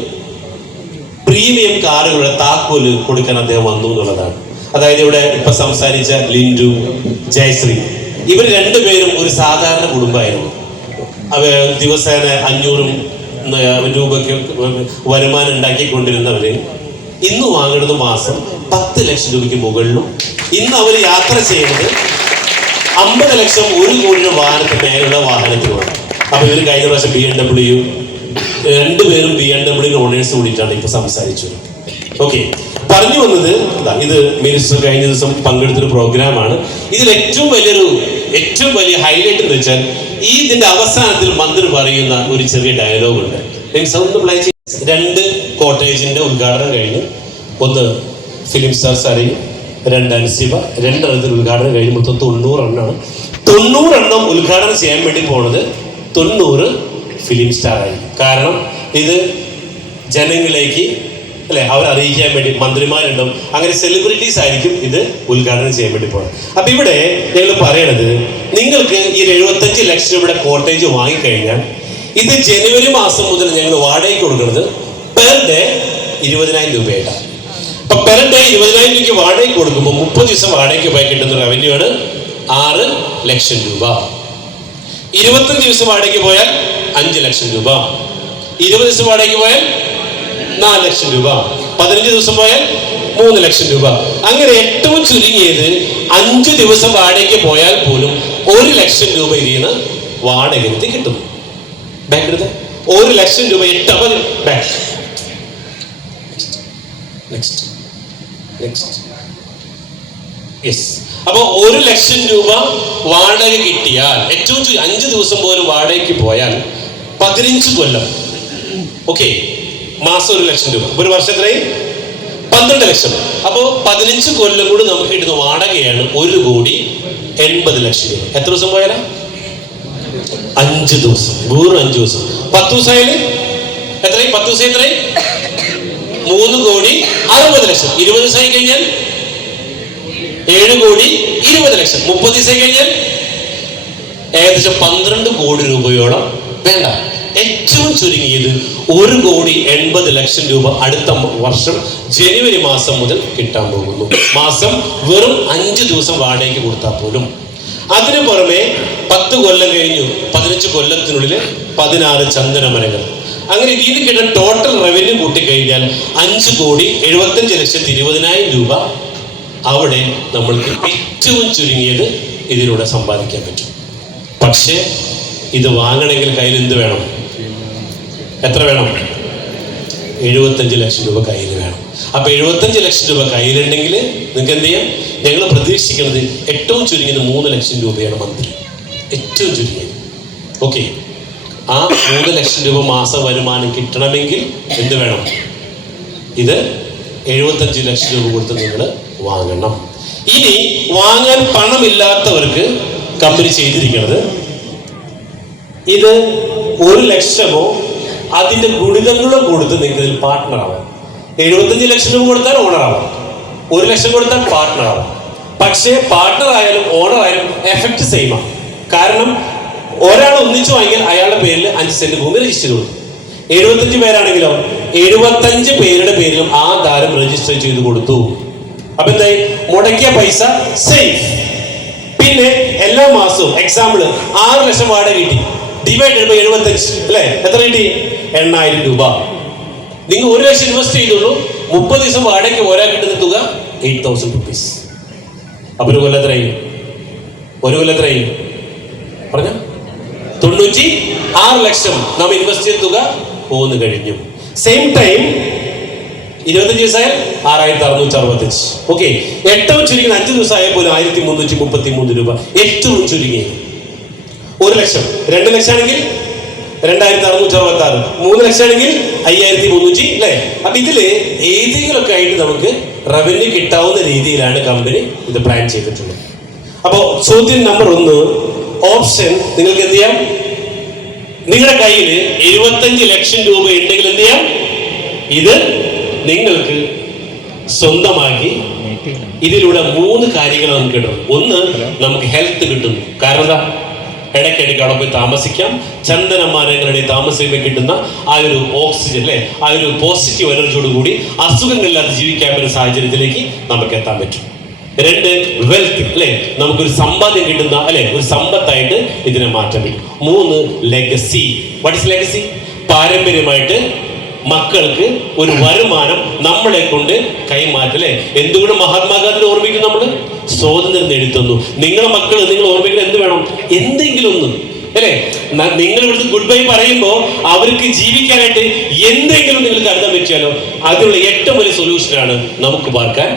പ്രീമിയം കാറുകളുടെ താക്കോല് കൊടുക്കാൻ അദ്ദേഹം വന്നു എന്നുള്ളതാണ്. അതായത് ഇവിടെ ഇപ്പൊ സംസാരിച്ച ലിൻഡു, ജയശ്രീ, ഇവർ 2 പേരും ഒരു സാധാരണ കുടുംബമായിരുന്നു. ദിവസേന 500 രൂപയ്ക്ക് വരുമാനം ഉണ്ടാക്കിക്കൊണ്ടിരുന്നവര് ഇന്ന് വാങ്ങുന്നത് മാസം 10 ലക്ഷം രൂപയ്ക്ക് മുകളിലും. ഇന്ന് അവർ യാത്ര ചെയ്യുന്നത് 50 ലക്ഷം 1 കോടി രൂപ വാഹനത്തിന് മേലുള്ള വാഹനത്തിലുമാണ്. അപ്പൊ ഇവർ കഴിഞ്ഞ പ്രാവശ്യം BMW 2 പേരും BMW ഓണേഴ്സ് കൂടിയിട്ടാണ് ഇപ്പൊ സംസാരിച്ചത്. ഓക്കെ, പറഞ്ഞു വന്നത് ഇത് മിനിസ്റ്റർ കഴിഞ്ഞ ദിവസം പങ്കെടുത്തൊരു പ്രോഗ്രാമാണ്. ഇതിൽ ഏറ്റവും വലിയ ഹൈലൈറ്റ് എന്ന് വെച്ചാൽ ഇതിന്റെ അവസാനത്തിൽ മന്ത്രി പറയുന്ന ഒരു ചെറിയ ഡയലോഗ് ഉണ്ട്. 2 കോട്ടേജിന്റെ ഉദ്ഘാടനം കഴിഞ്ഞ്, ഒന്ന് ഫിലിം സ്റ്റാർ സാരി, 2 അൻസിബ, 2 എണ്ണത്തിൽ ഉദ്ഘാടനം കഴിഞ്ഞ് മൊത്തം 90 എണ്ണമാണ്. 90 എണ്ണം ഉദ്ഘാടനം ചെയ്യാൻ വേണ്ടി പോണത് 90 ഫിലിം സ്റ്റാർ ആയി. കാരണം ഇത് ജനങ്ങളിലേക്ക് അല്ലെ അവർ അറിയിക്കാൻ വേണ്ടി മന്ത്രിമാരുണ്ടാവും. അങ്ങനെ സെലിബ്രിറ്റീസ് ആയിരിക്കും ഇത് ഉദ്ഘാടനം ചെയ്യാൻ വേണ്ടി പോകുന്നത്. അപ്പൊ ഇവിടെ ഞങ്ങൾ പറയണത്, നിങ്ങൾക്ക് ഈ 75 ലക്ഷം രൂപയുടെ കോട്ടേജ് വാങ്ങിക്കഴിഞ്ഞാൽ ഇത് ജനുവരി മാസം മുതൽ ഞങ്ങൾ വാടകയ്ക്ക് കൊടുക്കുന്നത് പെർ ഡേ 20,000 രൂപയായിട്ടാണ്. അപ്പൊ പെർ ഡേ 20,000 രൂപയ്ക്ക് വാടകയ്ക്ക് കൊടുക്കുമ്പോൾ 30 ദിവസം വാടകയ്ക്ക് പോയി കിട്ടുന്ന റവന്യൂ ആണ് 6 ലക്ഷം രൂപ. 25 ദിവസം വാടകയ്ക്ക് പോയാൽ 5 ലക്ഷം രൂപ. 20 ദിവസം വാടകയ്ക്ക് പോയാൽ 4 ലക്ഷം രൂപ. 15 ദിവസം പോയാൽ 3 ലക്ഷം രൂപ. അങ്ങനെ ഏറ്റവും ചുരുങ്ങിയത് 5 ദിവസം വാടകയ്ക്ക് പോയാൽ പോലും 1 ലക്ഷം രൂപ ഇതിന് വാടക കിട്ടുന്നു. ബാക്ക് എടുത്ത് 1 ലക്ഷം രൂപ 8 ബാക്ക്. യെസ്. അപ്പൊ 1 ലക്ഷം രൂപ വാടക കിട്ടിയാൽ ഏറ്റവും 5 ദിവസം പോലും വാടകയ്ക്ക് പോയാൽ 15 കൊല്ലം. ഓക്കെ, മാസം 1 ലക്ഷം രൂപ. ഒരു വർഷം എത്രയും 12 ലക്ഷം. അപ്പോ 15 കൊല്ലം കൂടി നമുക്ക് കിട്ടുന്ന വാടകയാണ് 1,80,00,000 രൂപ. എത്ര ദിവസം പോയാലാ? 5 ദിവസം. വെറും 5 ദിവസം. 10 ദിവസമായാല് എത്രയും? 10 ദിവസം എത്രയും? 3,60,00,000. 20 ദിവസമായി കഴിഞ്ഞാൽ 7,20,00,000. 30 ദിവസം കഴിഞ്ഞാൽ ഏകദേശം 12 കോടി രൂപയോളം വേണ്ട. ഏറ്റവും ചുരുങ്ങിയത് 1,80,00,000 രൂപ അടുത്ത വർഷം ജനുവരി മാസം മുതൽ കിട്ടാൻ പോകുന്നു. മാസം വെറും 5 ദിവസം വാടകയ്ക്ക് കൊടുത്താൽ പോലും. അതിനു പുറമെ 10 കൊല്ലം കഴിഞ്ഞു, 15 കൊല്ലത്തിനുള്ളിൽ 16 ചന്ദന മരങ്ങൾ. അങ്ങനെ ഇതിൽ കിട്ടുന്ന ടോട്ടൽ റവന്യൂ കൂട്ടിക്കഴിഞ്ഞാൽ 5,75,20,000 രൂപ അവിടെ നമ്മൾക്ക് ഏറ്റവും ചുരുങ്ങിയത് ഇതിലൂടെ സമ്പാദിക്കാൻ പറ്റും. പക്ഷേ ഇത് വാങ്ങണമെങ്കിൽ കയ്യിൽ എന്ത് വേണം? എത്ര വേണം? 75 ലക്ഷം രൂപ കയ്യിൽ വേണം. അപ്പൊ 75 ലക്ഷം രൂപ കയ്യിലുണ്ടെങ്കിൽ നിങ്ങൾക്ക് എന്ത് ചെയ്യാം? ഞങ്ങൾ പ്രതീക്ഷിക്കുന്നത് ഏറ്റവും ചുരുങ്ങിയത് 3 ലക്ഷം രൂപയാണ് മന്ത്ലി. ഏറ്റവും ചുരുങ്ങിയത്. ഓക്കെ, ആ 3 ലക്ഷം രൂപ മാസ വരുമാനം കിട്ടണമെങ്കിൽ എന്ത് വേണം? ഇത് 75 ലക്ഷം രൂപ കൊടുത്ത് നിങ്ങൾ വാങ്ങണം. ഇനി വാങ്ങാൻ പണമില്ലാത്തവർക്ക് കമ്പനി ചെയ്തിരിക്കുന്നത്, ഇത് 1 ലക്ഷമോ അതിന്റെ ഗുണിതങ്ങളോ കൊടുത്ത് നിങ്ങൾക്ക് ഇതിൽ പാർട്ട്ണർ ആവാം. 75 ലക്ഷം രൂപ കൊടുത്താൽ ഓണർ ആവാം, 1 ലക്ഷം കൊടുത്താൽ പാർട്ട്ണർ ആവാം. പക്ഷേ പാർട്ട്ണർ ആയാലും ഓണർ ആയാലും എഫക്ട് സെയിമാണ്. കാരണം ഒരാൾ ഒന്നിച്ചു വാങ്ങിയാൽ അയാളുടെ പേരിൽ 5 സെന്റ് ഭൂമി രജിസ്റ്റർ ചെയ്തു കൊടുക്കും. 75 പേരാണെങ്കിലോ 75 പേരുടെ പേരിലും ആധാരം രജിസ്റ്റർ ചെയ്ത് കൊടുത്തു. അപ്പൊ എന്തായി? മുടക്കിയ പൈസ സേഫ്. പിന്നെ എല്ലാ മാസവും എക്സാമ്പിൾ 6 ലക്ഷം വാടക കിട്ടി, ഡിവൈഡഡ് ബൈ 75 അല്ലെ, എത്ര കിട്ടി? 8,000 രൂപ. നിങ്ങൾ 1 ലക്ഷം ഇൻവെസ്റ്റ് ചെയ്തുള്ളൂ, 30 ദിവസം വാടകയ്ക്ക് ഒരാൾ കിട്ടുന്ന തുക 8,000 rupees. അപ്പൊ ഒരു കൊല്ലം എത്രയായി? പറഞ്ഞ 96 ലക്ഷം നാം ഇൻവെസ്റ്റ് ചെയ്ത തുക പോന്നു കഴിഞ്ഞു. Same time 25 ദിവസമായാൽ 6,665. ഓക്കെ, ഏറ്റവും ചുരുങ്ങിയത് 5 ദിവസം ആയാൽ പോലും 1,333 രൂപ. ഏറ്റവും ചുരുങ്ങിയത് 1 ലക്ഷം. 2 ലക്ഷം ആണെങ്കിൽ 2,666. 3 ലക്ഷം ആണെങ്കിൽ 5,300 അല്ലേ? അപ്പൊ ഇതില് ഏതെങ്കിലുമൊക്കെ ആയിട്ട് നമുക്ക് റവന്യൂ കിട്ടാവുന്ന രീതിയിലാണ് കമ്പനി ഇത് പ്ലാൻ ചെയ്തിട്ടുള്ളത്. അപ്പോ ചോദ്യം നമ്പർ 1, ഓപ്ഷൻ നിങ്ങൾക്ക് എന്ത് ചെയ്യാം? നിങ്ങളുടെ കയ്യിൽ 75 ലക്ഷം രൂപ ഉണ്ടെങ്കിൽ എന്ത് ചെയ്യാം? ഇത് നിങ്ങൾക്ക് സ്വന്തമാക്കി ഇതിലൂടെ 3 കാര്യങ്ങൾ നമുക്ക് കിട്ടും. 1, നമുക്ക് ഹെൽത്ത് കിട്ടുന്നു. കാരണം എന്താ? ഇടയ്ക്കിടയ്ക്ക് അവിടെ പോയി താമസിക്കാം. ചന്ദന മരങ്ങളുടെ താമസിക്കുമ്പോൾ കിട്ടുന്ന ആ ഒരു ഓക്സിജൻ അല്ലെ, ആ ഒരു പോസിറ്റീവ് എനർജിയോട് കൂടി അസുഖങ്ങളില്ലാതെ ജീവിക്കാൻ പറ്റുന്ന സാഹചര്യത്തിലേക്ക് നമുക്ക് എത്താൻ പറ്റും. 2, വെൽത്ത് അല്ലെ, നമുക്കൊരു സമ്പാദ്യം കിട്ടുന്ന അല്ലെ, ഒരു സമ്പത്തായിട്ട് ഇതിനെ മാറ്റാൻ പറ്റും. 3, ലെഗസി. What is legacy? പാരമ്പര്യമായിട്ട് മക്കൾക്ക് ഒരു വരുമാനം നമ്മളെ കൊണ്ട് കൈമാറ്റല്ലേ. എന്തുകൊണ്ട് മഹാത്മാഗാന്ധി ഓർമ്മിക്കും? നമ്മൾ സ്വാതന്ത്ര്യം നേടിത്തന്നു. നിങ്ങളെ മക്കൾ നിങ്ങൾ ഓർമ്മിക്കണം എന്ത് വേണം? എന്തെങ്കിലും ഒന്ന് അല്ലേ. നിങ്ങൾ ഇവിടുത്തെ ഗുഡ് ബൈ പറയുമ്പോൾ അവർക്ക് ജീവിക്കാനായിട്ട് എന്തെങ്കിലും നിങ്ങൾ കരുതാൻ പറ്റിയാലോ അതിനുള്ള ഏറ്റവും വലിയ സൊല്യൂഷനാണ് നമുക്ക് പാർക്കാൻ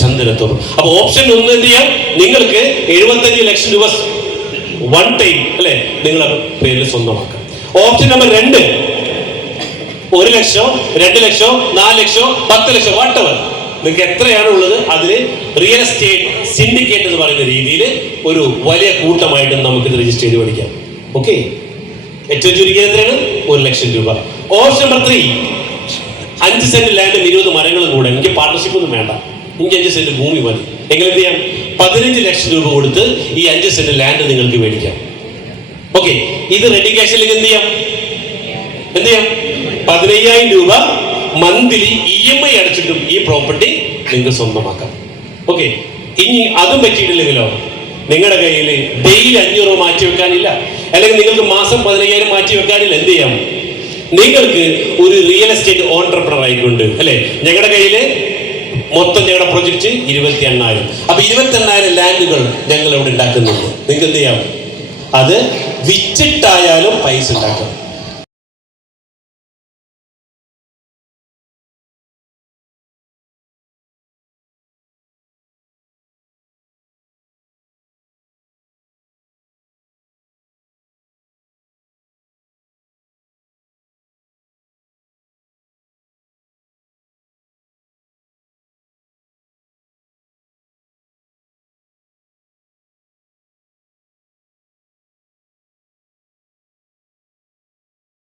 ചന്ദനത്തോളം. അപ്പൊ ഓപ്ഷൻ 1 എന്ത് ചെയ്യാം? നിങ്ങൾക്ക് 75 ലക്ഷം രൂപ 1 ടൈം അല്ലെ നിങ്ങളെ പേരിൽ സ്വന്തമാക്കാം. ഓപ്ഷൻ നമ്പർ 2, 1 ലക്ഷം, 2 ലക്ഷം, 4 ലക്ഷം, 10 ലക്ഷം, വാട്ടെവർ നിങ്ങൾക്ക് എത്രയാണ് ഉള്ളത് അതിൽ റിയൽ എസ്റ്റേറ്റ് സിൻഡിക്കേറ്റ് എന്ന് പറയുന്ന രീതിയിൽ ഒരു വലിയ കൂട്ടമായിട്ട് നമുക്ക് ഇത് രജിസ്റ്റർ ചെയ്ത് പഠിക്കാം. ഓക്കെ, ഏറ്റവും ചുരുങ്ങിയത് എത്രയാണ്? 1 ലക്ഷം രൂപ. ഓപ്ഷൻ നമ്പർ 3, 5 സെന്റ് ലാൻഡും 20 മരങ്ങളും കൂടെ, എനിക്ക് പാർട്ണർഷിപ്പ് ഒന്നും വേണ്ട, എനിക്ക് 5 സെന്റ് ഭൂമി മതി. എങ്ങനെ എന്ത് ചെയ്യാം? 15 ലക്ഷം രൂപ കൊടുത്ത് ഈ 5 സെന്റ് ലാൻഡ് നിങ്ങൾക്ക് മേടിക്കാം. ഓക്കെ, ഇത് റെഡി ക്യാഷിൽ എന്ത് ചെയ്യാം? 15,000 രൂപ മന്ത്ലി EMI അടച്ചിട്ടും ഈ പ്രോപ്പർട്ടി നിങ്ങൾക്ക് സ്വന്തമാക്കാം. ഓക്കെ, ഇനി അതും പറ്റിയിട്ടില്ലെങ്കിലോ, നിങ്ങളുടെ കയ്യിൽ ഡെയിലി 500 രൂപ മാറ്റി വെക്കാനില്ല, അല്ലെങ്കിൽ നിങ്ങൾക്ക് മാസം 15,000 മാറ്റി വെക്കാനില്ല, എന്ത് ചെയ്യാം? നിങ്ങൾക്ക് ഒരു റിയൽ എസ്റ്റേറ്റ് ഓൺട്രപ്രണർ ആയിക്കൊണ്ട്, അല്ലെ, ഞങ്ങളുടെ കയ്യിൽ മൊത്തം ഞങ്ങളുടെ പ്രൊജക്ട് 28,000. അപ്പൊ 28,000 ലാൻഡുകൾ ഞങ്ങൾ ഇവിടെ ഉണ്ടാക്കുന്നുണ്ട്. നിങ്ങൾക്ക് എന്ത് ചെയ്യാം? അത് വിറ്റിട്ടായാലും പൈസ ഉണ്ടാക്കാം.